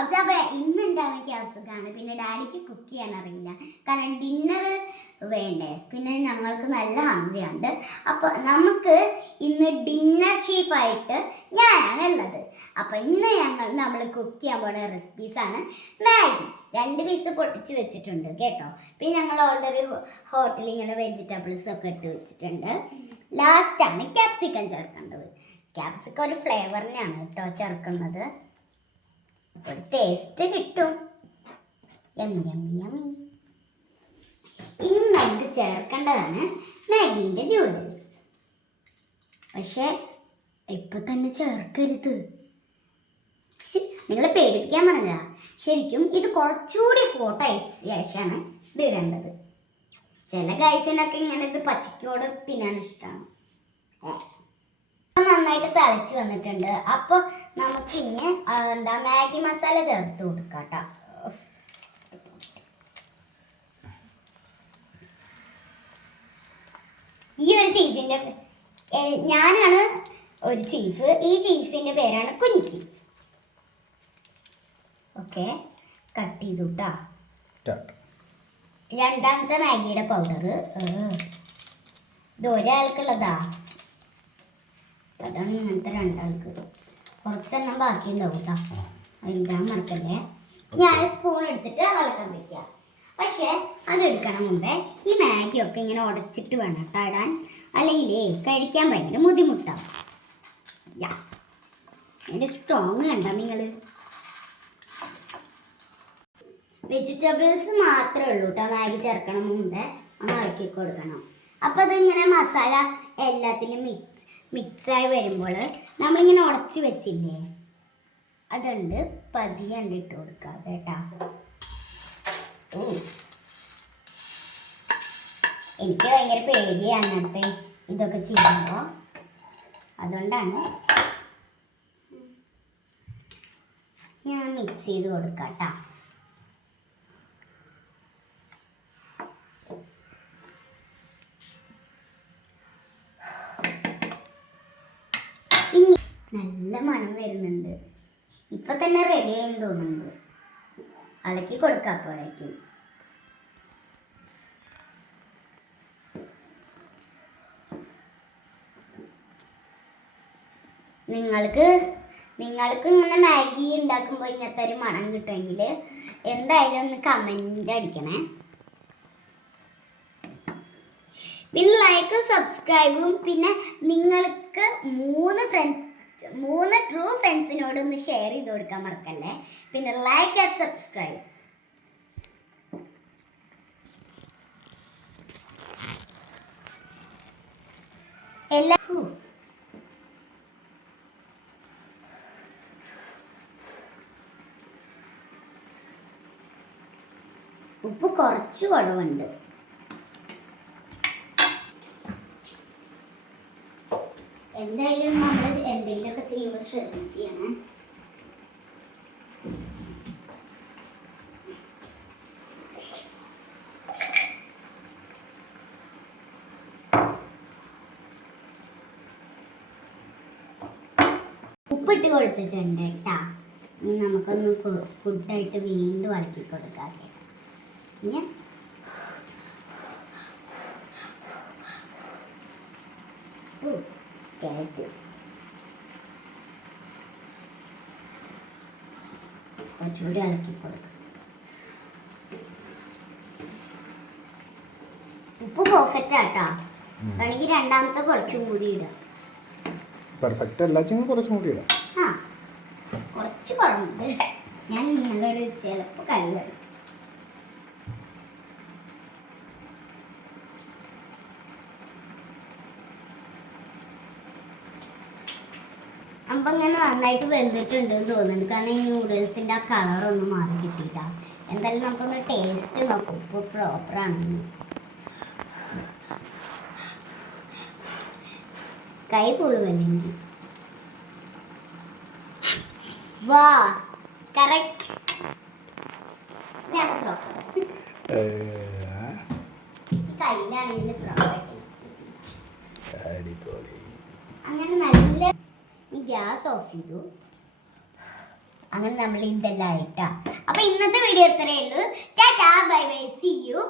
Vlogs. അപ്പോൾ ഇന്ന് എൻ്റെ അമ്മയ്ക്ക് അസുഖമാണ്, പിന്നെ ഡാഡിക്ക് കുക്ക് ചെയ്യാൻ അറിയില്ല, കാരണം ഡിന്നർ വേണ്ടേ, പിന്നെ ഞങ്ങൾക്ക് നല്ല ഹംഗ്രി ഉണ്ട്. അപ്പോൾ നമുക്ക് ഇന്ന് ഡിന്നർ ചീഫായിട്ട് ഞാനാണ് ഉള്ളത്. അപ്പോൾ ഇന്ന് നമ്മൾ കുക്ക് ചെയ്യാൻ പോകുന്ന റെസിപ്പീസാണ് മാഗി. 2 പീസ് പൊട്ടിച്ച് വെച്ചിട്ടുണ്ട് കേട്ടോ. പിന്നെ ഞങ്ങൾ ഓൾറെഡി ഹോട്ടലിൽ ഇങ്ങനെ വെജിറ്റബിൾസ് ഒക്കെ ഇട്ട് വെച്ചിട്ടുണ്ട്. ലാസ്റ്റാണ് ക്യാപ്സിക്കം ചേർക്കേണ്ടത്. ക്യാപ്സിക്കം ഒരു ഫ്ലേവറിനാണ് കേട്ടോ ചേർക്കുന്നത്, ഒരു ടേസ്റ്റ് കിട്ടും. Yummy yummy yummy. ഇനി നമുക്ക് ചേർക്കേണ്ടതാണ് മാഗീൻ്റെ നൂഡിൽസ്. പക്ഷേ ഇപ്പൊ തന്നെ ചേർക്കരുത്, നിങ്ങളെ പേടിപ്പിക്കാൻ പറഞ്ഞതാ. ശരിക്കും ഇത് കുറച്ചുകൂടി ഹോട്ടായ ശേഷമാണ് ഇത് ഇടേണ്ടത്. ചില ഗൈസിനൊക്കെ ഇങ്ങനെ ഇത് പച്ചക്കോട് തിന്നാൻ ഇഷ്ടമാണ്. നന്നായിട്ട് തിളച്ച് വന്നിട്ടുണ്ട്. അപ്പോൾ നമുക്കിനി മാഗി മസാല ചേർത്ത് കൊടുക്കാം കേട്ടോ. ഈ ഒരു ചീഫിൻ്റെ ഞാനാണ് ഒരു ചീഫ്. ഈ ചീഫിൻ്റെ പേരാണ് കുഞ്ഞു ചീഫ്. ഓക്കെ, കട്ട് ചെയ്തു കേട്ടോ. രണ്ടാമത്തെ മാഗിയുടെ പൗഡർ ഇത് ഒരാൾക്കുള്ളതാ, അതാണ് ഇങ്ങനത്തെ 2 ആൾക്ക്. കുറച്ചെണ്ണം ബാക്കിയുണ്ടാവും കേട്ടോ, എഴുതാൻ മറക്കല്ലേ. ഞാൻ സ്പൂൺ എടുത്തിട്ട് വളക്കാൻ വയ്ക്കുക. പക്ഷേ അതെടുക്കണം മുമ്പേ ഈ മാഗിയൊക്കെ ഇങ്ങനെ ഉടച്ചിട്ട് വേണം കേട്ടോ ഇടാൻ, അല്ലെങ്കിൽ കഴിക്കാൻ ഭയങ്കര ബുദ്ധിമുട്ടാവും. അതിൻ്റെ സ്ട്രോങ് കണ്ടോ നിങ്ങൾ. വെജിറ്റബിൾസ് മാത്രമേ ഉള്ളൂ കേട്ടോ മാഗി ചേർക്കണം മുമ്പേ ഒന്ന് ഇളക്കി കൊടുക്കണം. അപ്പോൾ അതിങ്ങനെ മസാല എല്ലാത്തിനും മിക്സായി വരുമ്പോൾ നമ്മളിങ്ങനെ ഉടച്ച് വെച്ചില്ലേ, അതുകൊണ്ട് പതിയെ ഇട്ട് കൊടുക്കുക കേട്ടോ. എനിക്ക് ഭയങ്കര പേടിയാണ് അന്നത്തെ ഇതൊക്കെ ചെയ്യുമ്പോൾ, അതുകൊണ്ടാണ് ഞാൻ മിക്സ് ചെയ്ത് കൊടുക്കാം കേട്ടോ. നല്ല മണം വരുന്നുണ്ട്. ഇപ്പൊ തന്നെ റെഡി ആയി തോന്നുന്നുണ്ട്. ഇളക്കി കൊടുക്കാം അപ്പോഴേക്കും. നിങ്ങൾക്ക് ഇങ്ങനെ മാഗി ഉണ്ടാക്കുമ്പോൾ ഇങ്ങനത്തെ ഒരു മണം കിട്ടുമെങ്കിൽ എന്തായാലും ഒന്ന് കമന്റ് അടിക്കണേ. പിന്നെ ലൈക്കും സബ്സ്ക്രൈബും, പിന്നെ നിങ്ങൾക്ക് 3 ട്രൂ ഫ്രണ്ട്സിനോട് ഒന്ന് ഷെയർ ചെയ്ത് കൊടുക്കാൻ മറക്കല്ലേ. പിന്നെ ലൈക്ക് ആൻഡ് സബ്സ്ക്രൈബ്. ഉപ്പ് കുറച്ച് കുറവുണ്ട്. എന്തായാലും നമ്മൾ എന്തെങ്കിലുമൊക്കെ ചെയ്യുമ്പോൾ ശ്രദ്ധിച്ച് ചെയ്യണം. ഉപ്പിട്ട് കൊടുത്തിട്ടുണ്ട് കേട്ടാ. ഇനി നമുക്കൊന്ന് ഫുഡായിട്ട് വീണ്ടും ഇളക്കി കൊടുക്കാം കേട്ടോ. ഇനി കുറച്ചുകൂടി ഇളക്കി കൊടുക്കാം. ഉപ്പ് പെർഫെക്റ്റ് ആട്ടാ, വേണമെങ്കിൽ രണ്ടാമത്തെ കുറച്ചും കൂടി ഇടാം. പെർഫെക്റ്റ് അല്ല, കുറച്ചും കൂടി ഇടാം. ആ, കുറച്ച് കുറവുണ്ട്. ഞാൻ നിങ്ങളോട് ചിലപ്പോൾ കഴിവരും. അപ്പം ഇങ്ങനെ നന്നായിട്ട് വെന്തിട്ടുണ്ടെന്ന് തോന്നുന്നുണ്ട്, കാരണം ഈ നൂഡിൽസിൻ്റെ ആ കളറൊന്നും മാറി കിട്ടിയില്ല. എന്തായാലും നമുക്കൊന്ന് ടേസ്റ്റ് നോക്കും ഉപ്പ് പ്രോപ്പറാണെന്ന്. കൈ പൊള്ളുവല്ലെങ്കിൽ വാ കറക്റ്റ്. ഇതാണ് പ്രോപ്പർ. കയ്യിലാണെങ്കിൽ proper taste. അങ്ങനെ നല്ല ഗ്യാസ് ഓഫ് ചെയ്തു. അങ്ങനെ നമ്മൾ ഇതെല്ലാം ഇട്ടാ. അപ്പൊ ഇന്നത്തെ വീഡിയോ ഇത്രയേ ഉള്ളൂ. Tata bye bye, see U.